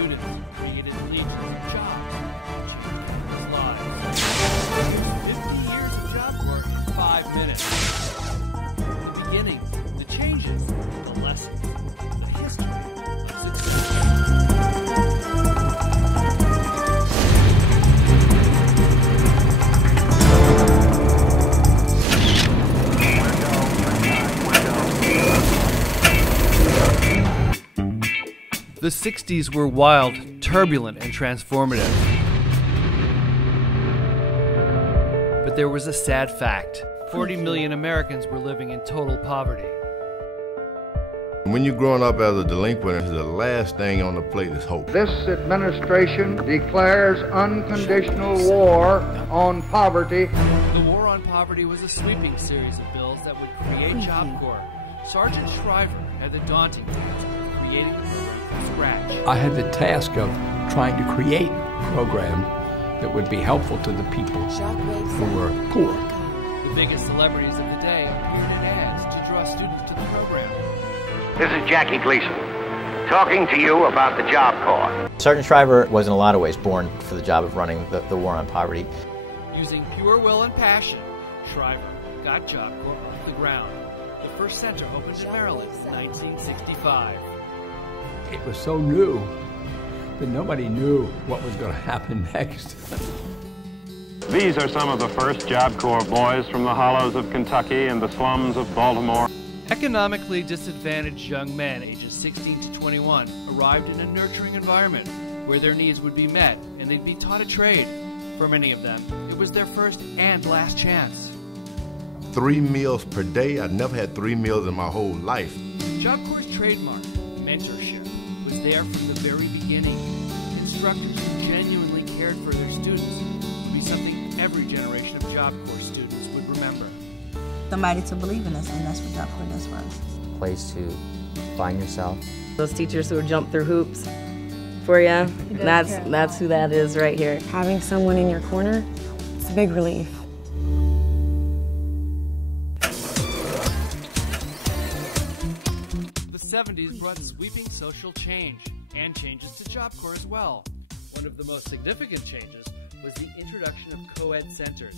students, created legions of jobs, and changed people's lives. 50 years of Job Corps in 5 minutes. The beginnings, the changes, the lessons, the history of success. The 60s were wild, turbulent, and transformative. But there was a sad fact. 40 million Americans were living in total poverty. When you're growing up as a delinquent, the last thing on the plate is hope. This administration declares unconditional war on poverty. The war on poverty was a sweeping series of bills that would create Job Corps. Sergeant Shriver had the daunting task of creating the program from scratch. I had the task of trying to create a program that would be helpful to the people who were poor. The biggest celebrities of the day appeared in ads to draw students to the program. This is Jackie Gleason, talking to you about the Job Corps. Sergeant Shriver was in a lot of ways born for the job of running the war on poverty. Using pure will and passion, Shriver got Job Corps off the ground. The first center opened in Maryland in 1965. It was so new that nobody knew what was going to happen next. These are some of the first Job Corps boys from the hollows of Kentucky and the slums of Baltimore. Economically disadvantaged young men ages 16 to 21 arrived in a nurturing environment where their needs would be met and they'd be taught a trade. For many of them, it was their first and last chance. 3 meals per day. I never had 3 meals in my whole life. Job Corps' trademark, mentorship, was there from the very beginning. Instructors who genuinely cared for their students would be something every generation of Job Corps students would remember. Somebody to believe in us, and that's what Job Corps does for us. A place to find yourself. Those teachers who would jump through hoops for you, that's who that is right here. Having someone in your corner, it's a big relief. The 70s brought sweeping social change and changes to Job Corps as well. One of the most significant changes was the introduction of co-ed centers.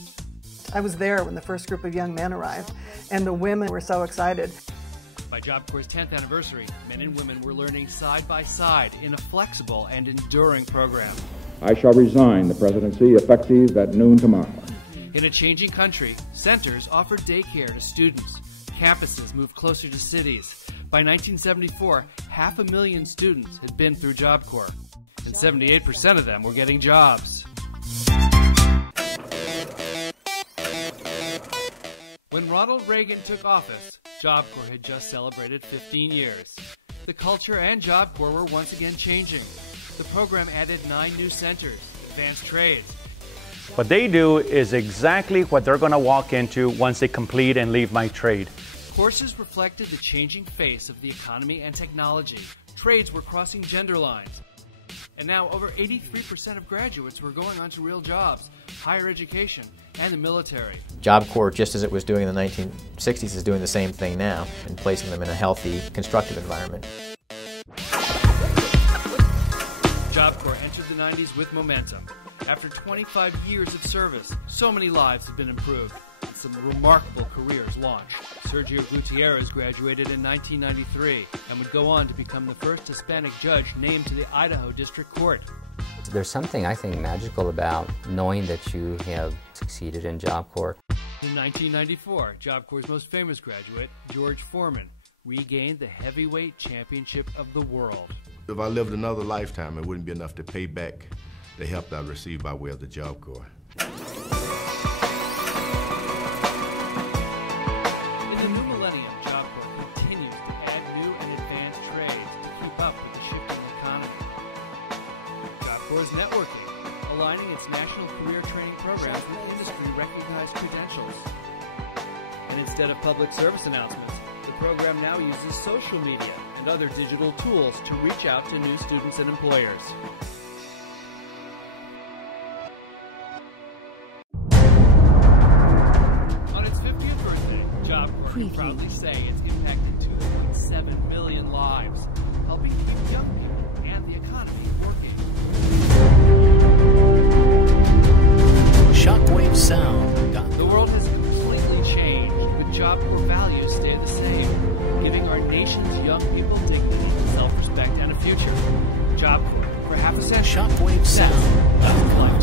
I was there when the first group of young men arrived, and the women were so excited. By Job Corps' 10th anniversary, men and women were learning side by side in a flexible and enduring program. I shall resign the presidency effective at noon tomorrow. In a changing country, centers offered daycare to students. Campuses moved closer to cities. By 1974, 500,000 students had been through Job Corps, and 78% of them were getting jobs. When Ronald Reagan took office, Job Corps had just celebrated 15 years. The culture and Job Corps were once again changing. The program added 9 new centers, advanced trades. What they do is exactly what they're going to walk into once they complete and leave my trade. Courses reflected the changing face of the economy and technology. Trades were crossing gender lines. And now over 83% of graduates were going on to real jobs, higher education, and the military. Job Corps, just as it was doing in the 1960s, is doing the same thing now and placing them in a healthy, constructive environment. Job Corps entered the 90s with momentum. After 25 years of service, so many lives have been improved, and some remarkable careers launched. Sergio Gutierrez graduated in 1993 and would go on to become the first Hispanic judge named to the Idaho District Court. There's something, I think, magical about knowing that you have succeeded in Job Corps. In 1994, Job Corps' most famous graduate, George Foreman, regained the heavyweight championship of the world. If I lived another lifetime, it wouldn't be enough to pay back the help I received by way of the Job Corps. In the new millennium, Job Corps continues to add new and advanced trades to keep up with the shifting economy. Job Corps is networking, aligning its national career training programs with industry-recognized credentials. And instead of public service announcements, the program now uses social media and other digital tools to reach out to new students and employers. On its 50th birthday, Job Corps can proudly say it's impacted 2.7 million lives, helping keep young people and the economy working. Job Corps values stay the same, giving our nation's young people dignity, self-respect, and a future. Job Corps, for half a century. Shockwave sound.